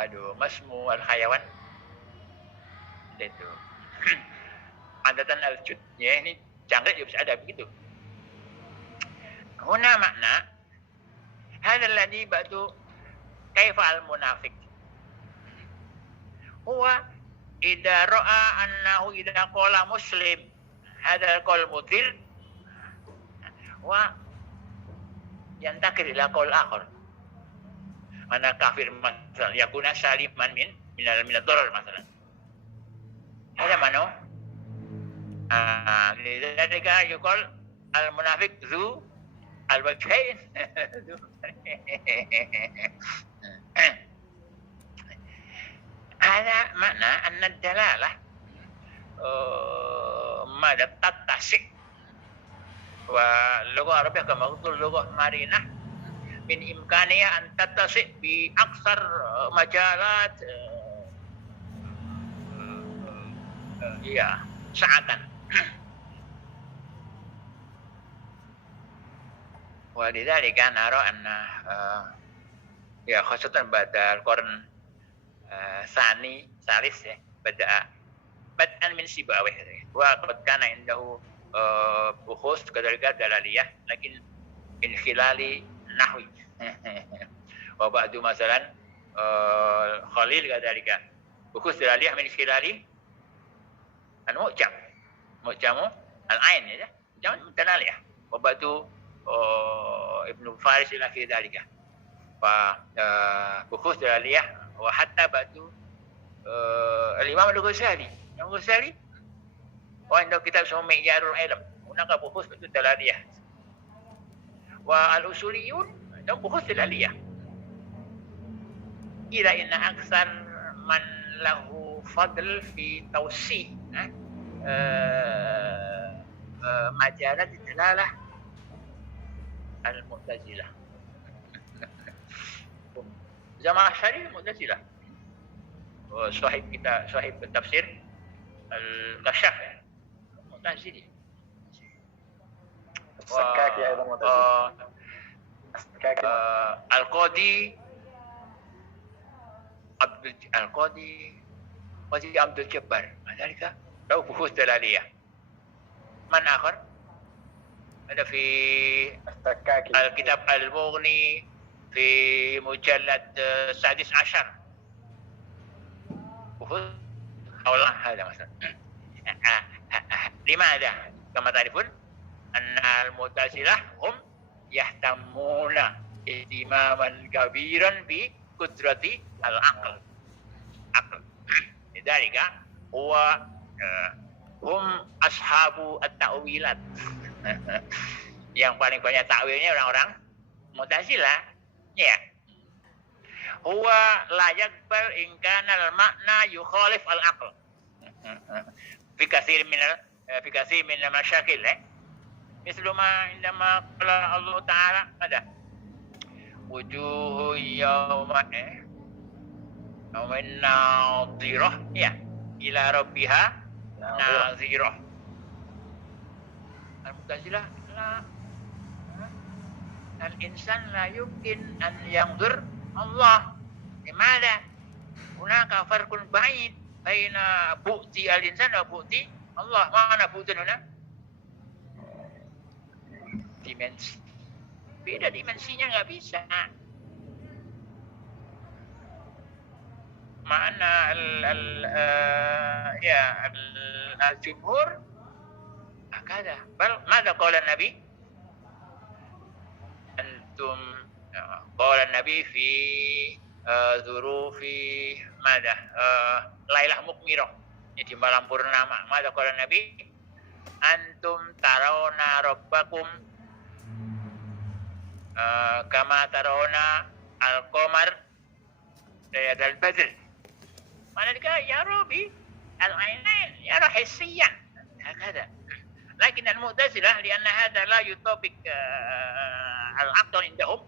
Aduh, masmu al-hayawan. Itu. Adatan al-jud. Ya, ini jangkrik juga bisa ada begitu. Huna makna hadha alladhi ba'du kaifa al-munafiq. Huwa idza ra'a annahu idza qala muslim hadha al-qaul mudhir wa yantakir ila qaul akhar. Mana kafir masalan yakuna saliman min ad-darar masalan. Ada mana? Lidzalika yuqal al-munafiq zu al-wajhain. Ada makna anna dalalah mada tattasik واللغة العربية كما قلت اللغة مرنة من إمكانها أن تتسع بأكثر مجالات سعة ولذلك نرى أن خاصة بعد القرن الثاني ثالث بدءا من سيبويه وقد كان عنده بحوث كذلك دلالية لكن من خلال نحوي وبعد مثلا خليل كذلك بحوث دلالية من خلال المعجم العين معجم دلالية وبعد ابن فارس إلى آخر ذلك فبحوث دلالية وحتى بعد الإمام الغزالي وعنده كتاب اسمه معيار العلم، هناك بحوث في الدلالية. والأصوليون عندهم بحوث في الآلية. إلى إن أكثر من له فضل في توسيع مجالات الدلالة المعتزلة. زمخشري المعتزلة، صاحب التفسير الكشاف معتزلي. السكاكي أيضا معتزلي. السكاكي القاضي عبد الجبار ذلك له بحوث دلالية. من آخر؟ هذا في السكاكي. الكتاب المغني في مجلد 16 بحوث حول هذا مثلا. لماذا؟ كما تعرفون أن المعتزلة هم يهتمون اهتماما كبيرا بقدرة العقل. لذلك هم أصحاب التأويلات. Yang paling banyak takwilnya orang-orang Mu'tazilah. Ya. Huwa la yakbal in kana al-ma'na yukhalif al-aql. Fi katsir min al-mashakil. مثل ما عندما قال الله تعالى ماذا؟ وجوه يوم ناظرة إلى ربها ناظرة. المعتزلة لا، الإنسان لا يمكن أن ينظر الله. لماذا؟ هناك فرق بعيد بين بؤد الإنسان وبؤد الله. mana بؤد هنا؟ dimensi. Beda dimensinya, nggak bisa. Mana al-jumhur هكذا. بل ماذا قال النبي؟ أنتم قال النبي في ظروف ماذا؟ ليلة مقمرة di malam purnama. ماذا قال النبي؟ أنتم ترون ربكم كما ترون القمر ليلة البدر. معنى يرى بالعينين، يرى حسيا هكذا. لكن المعتزلة لأن هذا لا يطابق العقل عندهم،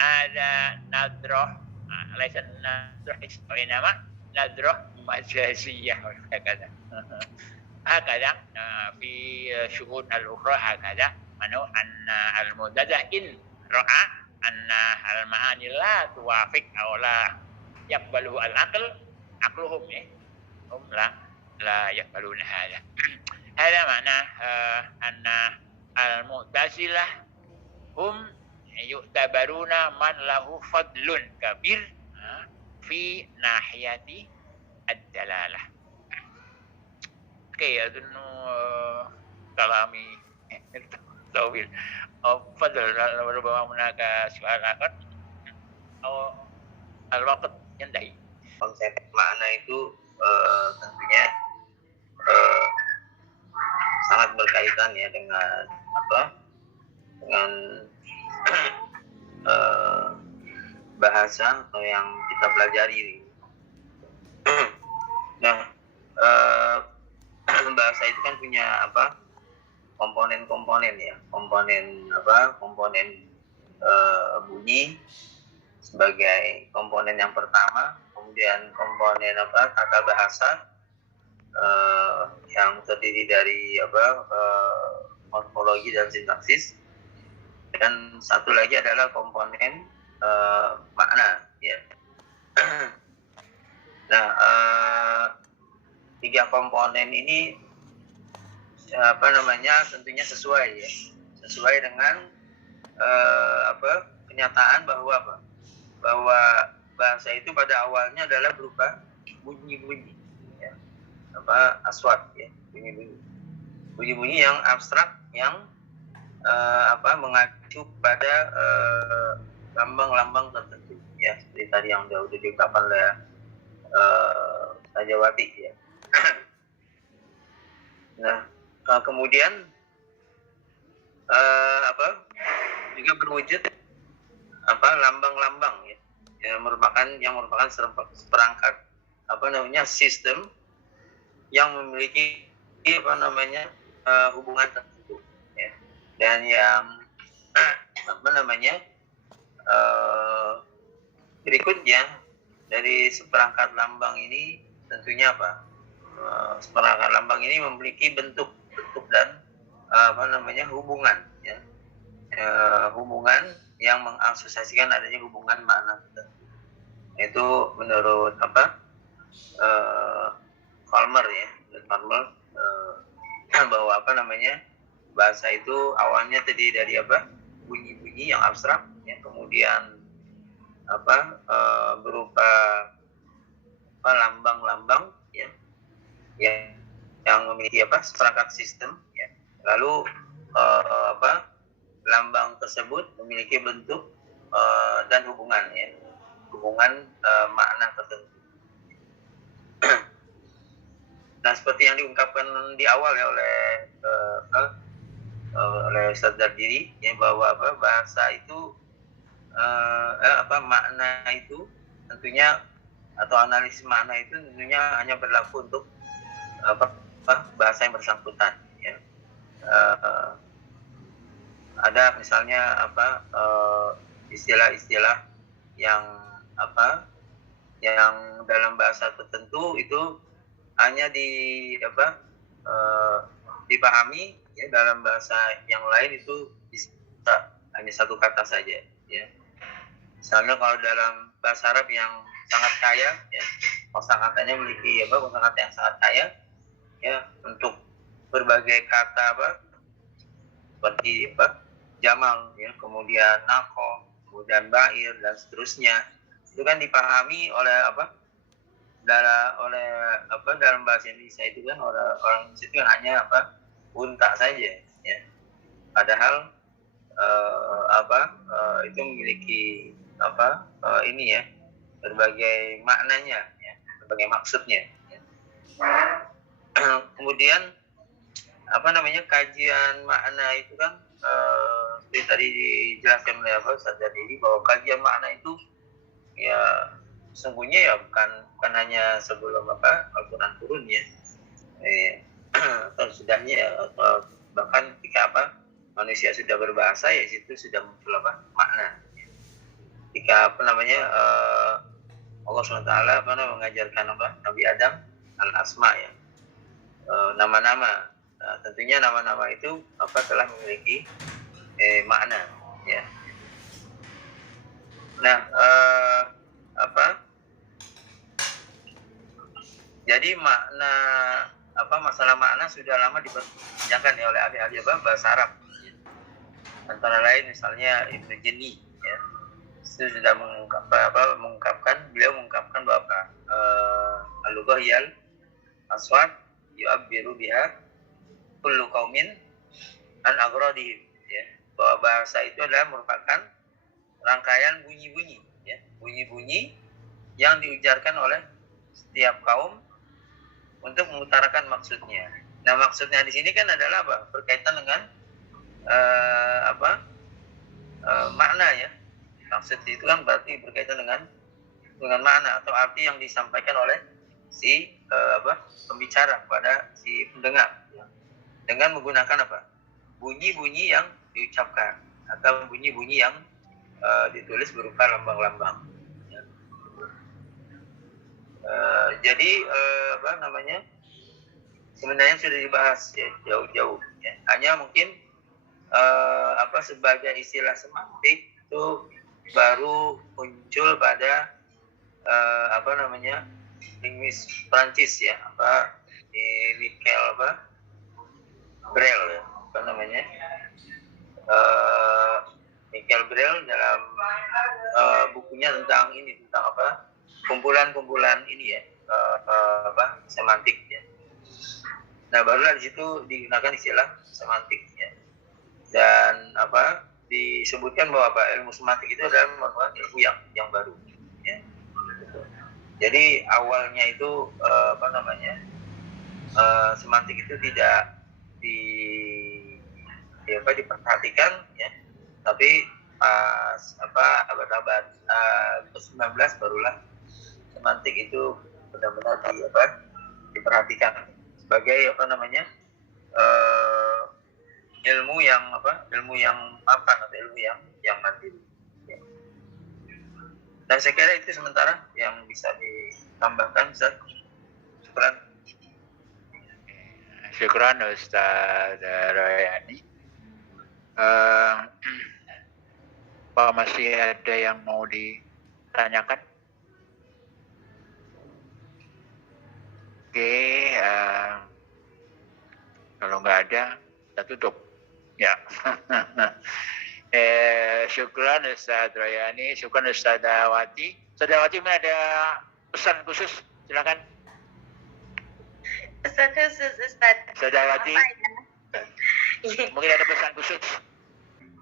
هذا نظرة ليس نظرة حسية وإنما نظرة مجازية هكذا في شؤون الأخرى هكذا. Manu anna al-mu'tazilah in ra'a anna al-ma'ani la tuwafiq aw la yaqbalu al-aql aqluhum hum la yaqbaluna hadha. Hadha ma'na anna al-mu'tazilah hum yu'tabaruna man lahu fadlun kabir fi nahiyati ad-dalalah. Oke, adunnu kalami طويل. تفضل ربما هناك سؤال آخر أو الوقت ينتهي. Konsep makna itu tentunya sangat berkaitan ya dengan dengan bahasa atau yang kita pelajari. Nah, bahasa itu kan punya komponen-komponen ya, komponen bunyi sebagai komponen yang pertama, kemudian komponen tata bahasa yang terdiri dari morfologi dan sintaksis, dan satu lagi adalah komponen makna ya. Nah, tiga komponen ini tentunya sesuai dengan kenyataan bahwa bahasa itu pada awalnya adalah berupa bunyi-bunyi ya, aswat ya, bunyi-bunyi yang abstrak yang mengacu pada lambang-lambang tertentu ya, seperti tadi yang sudah diungkapkan oleh Sajawati ya. Nah, kemudian juga berwujud lambang-lambang ya, yang merupakan seperangkat sistem yang memiliki hubungan tertentu ya. Dan yang berikutnya dari seperangkat lambang ini tentunya seperangkat lambang ini memiliki bentuk dan hubungan ya, hubungan yang mengasosiasikan adanya hubungan makna tertentu. Itu menurut Palmer ya, bahwa bahasa itu awalnya terdiri dari bunyi-bunyi yang abstrak ya, kemudian berupa lambang-lambang ya, yang memiliki seperangkat sistem ya. Lalu lambang tersebut memiliki bentuk dan hubungan ya, hubungan makna tertentu. Nah, seperti yang diungkapkan di awal ya oleh Ustaz Dardiri ya, bahwa bahasa itu makna itu tentunya, atau analisis makna itu tentunya hanya berlaku untuk bahasa yang bersangkutan ya. Ada misalnya istilah-istilah yang yang dalam bahasa tertentu itu hanya dipahami ya, dalam bahasa yang lain itu bisa hanya satu kata saja ya. Misalnya kalau dalam bahasa Arab yang sangat kaya ya, kosakatanya memiliki kosakata yang sangat kaya ya, untuk berbagai kata seperti jamal ya, kemudian nako, kemudian bair dan seterusnya, itu kan dipahami oleh dalam bahasa Indonesia itu kan orang situ hanya unta saja ya. Padahal itu memiliki ini ya, berbagai maknanya ya, berbagai maksudnya ya. Kemudian kajian makna itu kan seperti tadi dijelaskan oleh Ustaz Dardiri, bahwa kajian makna itu ya sesungguhnya ya bukan hanya sebelum Al-Quran turun ya, atau sudahnya ya, bahkan ketika manusia sudah berbahasa ya, situ sudah muncul makna. Ketika Allah SWT mengajarkan Nabi Adam al-asma ya, nama-nama. Nah, tentunya nama-nama itu telah memiliki makna ya. Nah, jadi makna masalah makna sudah lama diperbincangkan ya oleh ahli-ahli bahasa Arab. Antara lain misalnya Ibnu Jeni ya, itu sudah beliau mengungkapkan bahwa al-lughah yal aswat yu'abbiru biha kullu qaumin an agradihim ya, bahwa bahasa itu adalah merupakan rangkaian bunyi-bunyi ya, bunyi-bunyi yang diujarkan oleh setiap kaum untuk mengutarakan maksudnya. Nah, maksudnya di sini kan adalah berkaitan dengan makna ya. Maksud itu kan berarti berkaitan dengan makna atau arti yang disampaikan oleh si pembicara kepada si pendengar ya. Dengan menggunakan bunyi-bunyi yang diucapkan atau bunyi-bunyi yang ditulis berupa lambang-lambang ya. Jadi sebenarnya sudah dibahas ya jauh-jauh ya. Hanya mungkin sebagai istilah semantik itu baru muncul pada linguis Prancis ya, Michel Brel ya, Michel Brel dalam bukunya tentang kumpulan-kumpulan ini ya, semantik ya. Nah, barulah di situ digunakan istilah semantik ya. Dan disebutkan bahwa ilmu semantik itu adalah merupakan ilmu yang baru ya. Jadi awalnya itu semantik itu tidak diperhatikan ya, tapi pas abad-abad ke-19 barulah semantik itu benar-benar diperhatikan sebagai ilmu yang mapan atau ilmu yang mandiri. Dan saya kira itu sementara yang bisa ditambahkan, Ustaz. Syukran Ustaz Royani. Apa masih ada yang mau ditanyakan? Oke, kalau nggak ada, kita tutup. Ya. Syukran Ustaz Royani, syukran Ustaz Dawati. Ustaz Dawati, ada pesan khusus? Silakan. Pesan khusus Ustaz. Ustaz Dawati. Mungkin ada pesan khusus.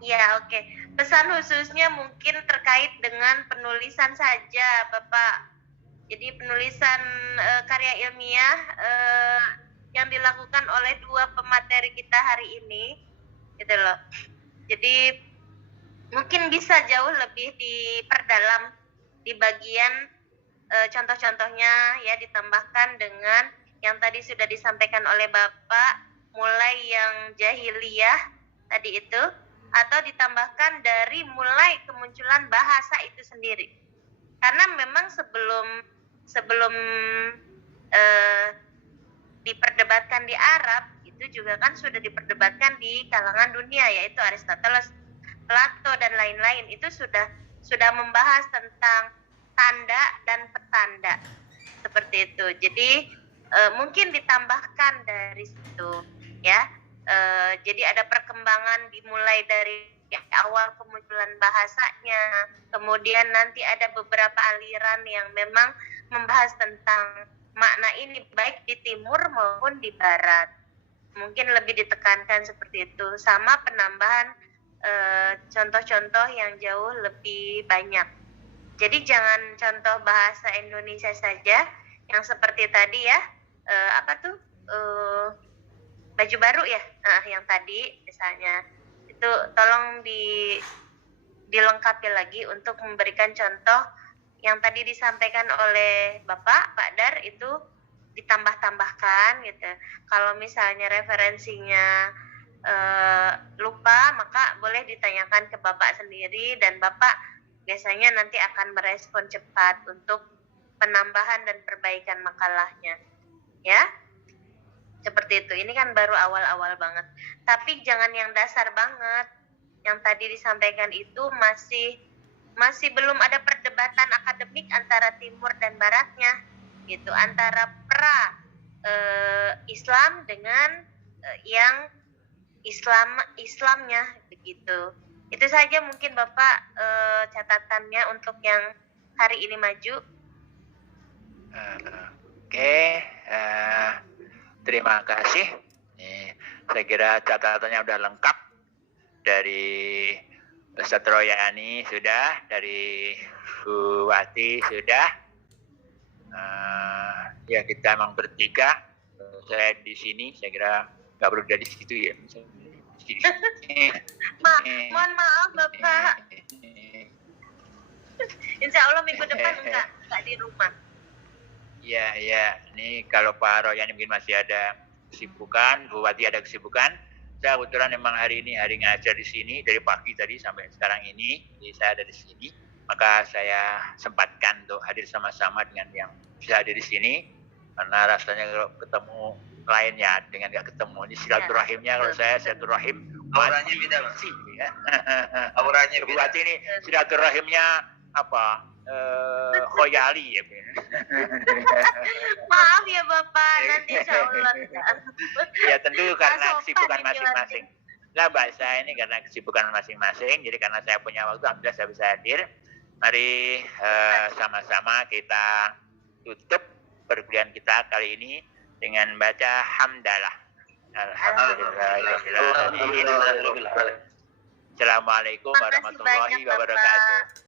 Ya, oke. Pesan khususnya mungkin terkait dengan penulisan saja, Bapak. Jadi penulisan karya ilmiah yang dilakukan oleh dua pemateri kita hari ini, gitu loh. Jadi mungkin bisa jauh lebih diperdalam di bagian contoh-contohnya ya, ditambahkan dengan yang tadi sudah disampaikan oleh Bapak, mulai yang jahiliyah tadi itu, atau ditambahkan dari mulai kemunculan bahasa itu sendiri. Karena memang sebelum diperdebatkan di Arab, itu juga kan sudah diperdebatkan di kalangan dunia, yaitu Aristoteles, Plato dan lain-lain. Itu sudah membahas tentang tanda dan petanda seperti itu. Jadi mungkin ditambahkan dari situ ya. Jadi ada perkembangan dimulai dari awal kemunculan bahasanya, kemudian nanti ada beberapa aliran yang memang membahas tentang makna ini baik di timur maupun di barat. Mungkin lebih ditekankan seperti itu, sama penambahan contoh-contoh yang jauh lebih banyak. Jadi jangan contoh bahasa Indonesia saja yang seperti tadi ya, baju baru ya, yang tadi misalnya itu tolong dilengkapi lagi untuk memberikan contoh yang tadi disampaikan oleh Bapak Pak Dar, itu ditambah-tambahkan gitu. Kalau misalnya referensinya lupa, maka boleh ditanyakan ke Bapak sendiri dan Bapak biasanya nanti akan merespon cepat untuk penambahan dan perbaikan makalahnya ya. Seperti itu. Ini kan baru awal-awal banget. Tapi jangan yang dasar banget. Yang tadi disampaikan itu masih belum ada perdebatan akademik antara timur dan baratnya. Gitu. Antara Islam dengan yang Islamnya begitu. Itu saja mungkin Bapak catatannya untuk yang hari ini maju. Oke. Terima kasih. Saya kira catatannya sudah lengkap. Dari Ustaz Royani sudah, dari Bu Wati sudah. Ya kita memang bertiga. Saya di sini, saya kira nggak perlu dari situ ya. Mohon maaf Bapak. Insya Allah minggu depan enggak di rumah. Ya. Ini kalau Pak Royani mungkin masih ada kesibukan, Bu Wati ada kesibukan. Saya kebetulan memang hari ini hari ngajar di sini dari pagi tadi sampai sekarang ini. Jadi saya ada di sini. Maka saya sempatkan untuk hadir sama-sama dengan yang bisa hadir di sini. Karena rasanya kalau ketemu lainnya dengan nggak ketemu. Ini silaturahimnya kalau saya silaturahim. Auranya beda, Mas. Ya. Auranya Bu beda. Wati ini silaturahimnya apa? Khoyali ya. Maaf ya Bapak, nanti insya Allah. Ya tentu karena kesibukan masing-masing. Nah bahasa ini karena kesibukan masing-masing, jadi karena saya punya waktu, alhamdulillah saya bisa hadir. Mari sama-sama kita tutup perkuliahan kita kali ini dengan baca hamdalah. Alhamdulillah. Assalamualaikum warahmatullahi wabarakatuh.